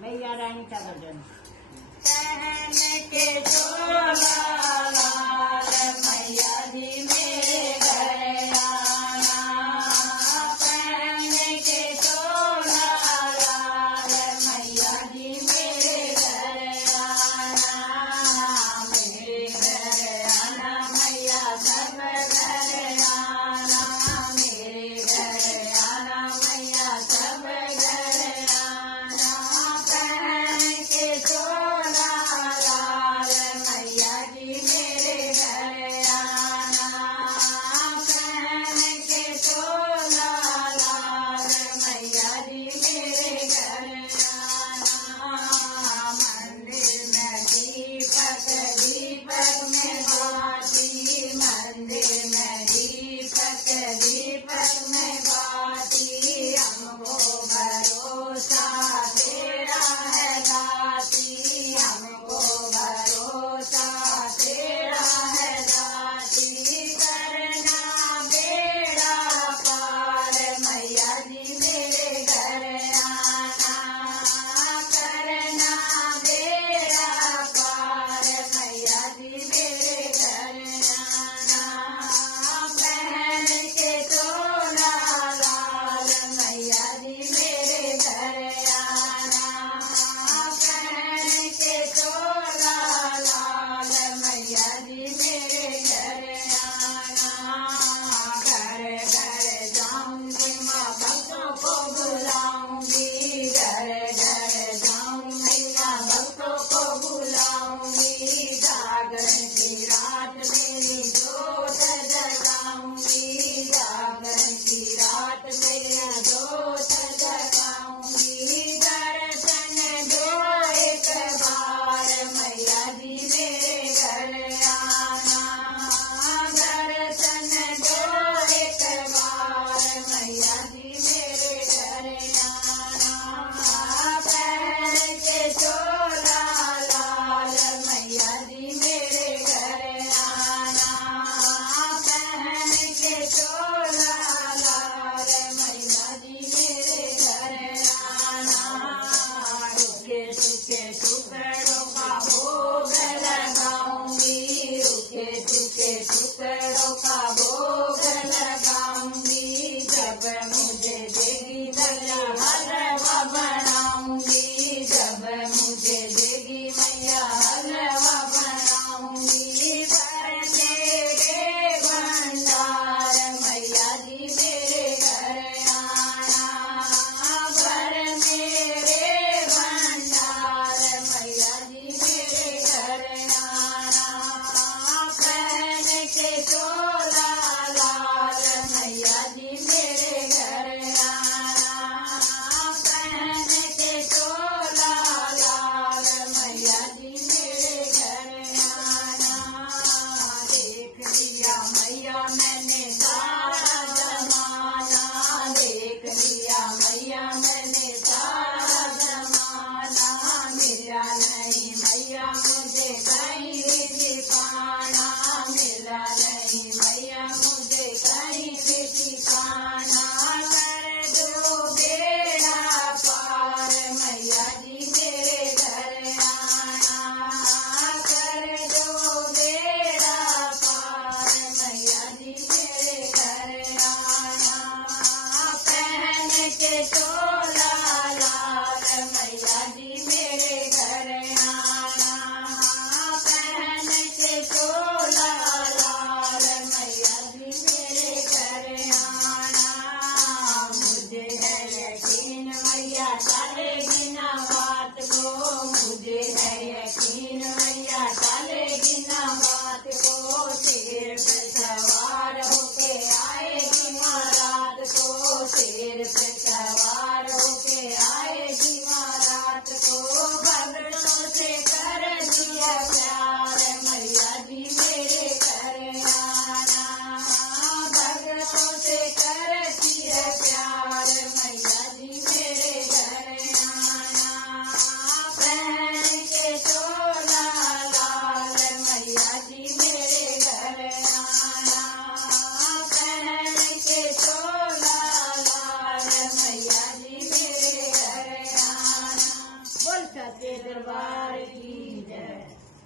मैया रानी का भजन। पहन के चोला लाल मैया जी मेरे घर आना। पहन के चोला लाल मैया जी मेरे घर आना। मेरे घर आना मैया सब घर आना। मेरे घर आना मैया सब घर आना। पहन के चोला लाल मैया जी मेरे घर आना। पहन के चोला लाल मैया जी मेरे घर आना। मंदिर में दीपक दीपक में बाती। मंदिर में दीपक दीपक में बाती। हमको भरोसा तेरा है दाती। हमको भरोसा तेरा है दाती। करना बेड़ा पार मैया जी मेरे घर आना। करना बेड़ा पार मैया जी मेरे घर आना। पहन के चोला लाल मैया जी मेरे घर आना। पहन के चोला लाल मैया जी मेरे घर आना। घर घर जाऊंगी माँ भक्तों को बुलाऊंगी। घर घर जाऊंगी माँ भक्तों को बुलाऊंगी। जागरण की रात मेरी जोत जगाऊंगी। जागरण की रात मेरी जोत जगाऊंगी। दर्शन दो एक बार मैया जी मेरे घर आना। दर्शन दो एक बार मैया जी मेरे घर आना। पहन के चोला लाल मैया जी मेरे घर आना। पहन के चोला लाल मैया जी मेरे घर आना। रुके टुके टुकड़ों का भोग लगाऊंगी। रुके टुके टुकड़ों का भोग लगाऊंगी। जब मुझे देगी मैया हलवा बनाऊंगी। जब मुझे देगी मैया हलवा बनाऊंगी। पर मेरे भंडार मैया जी मेरे घर आना। पर मेरे भंडार मैया जी मेरे घर आना। पहन के चोला लाल मैया जी मेरे घर आना। पहन के चोला लाल मैया जी मेरे घर आना। देख लिया मैया मैंने सारा जमाना। देख लिया मैया मैंने सारा जमाना। मिला नहीं मैया मुझे कहीं भी ठिकाना। मिला नहीं मैया मुझे कहीं भी ठिकाना। कर दो बेड़ा पार मैया जी मेरे घर आना। कर दो बेड़ा पार मैया जी मेरे घर आना। पहन के चोला लाल मैया जी मेरे घर आना। पहन के चोला लाल मैया जी मेरे घर आना। मुझे है यकीन मैया टालेगी ना बात को। मुझे है यकीन मैया टालेगी ना बात को। शेर पे सवार होके आएगी माँ रात को। शेर पे सवार होके आएगी माँ रात को। भगतों से कर दिया प्यार मैया जी मेरे घर आना। भगतों से करती है प्यार मैया जी मेरे घर आना। पहन के चोला सच्चे दरबार की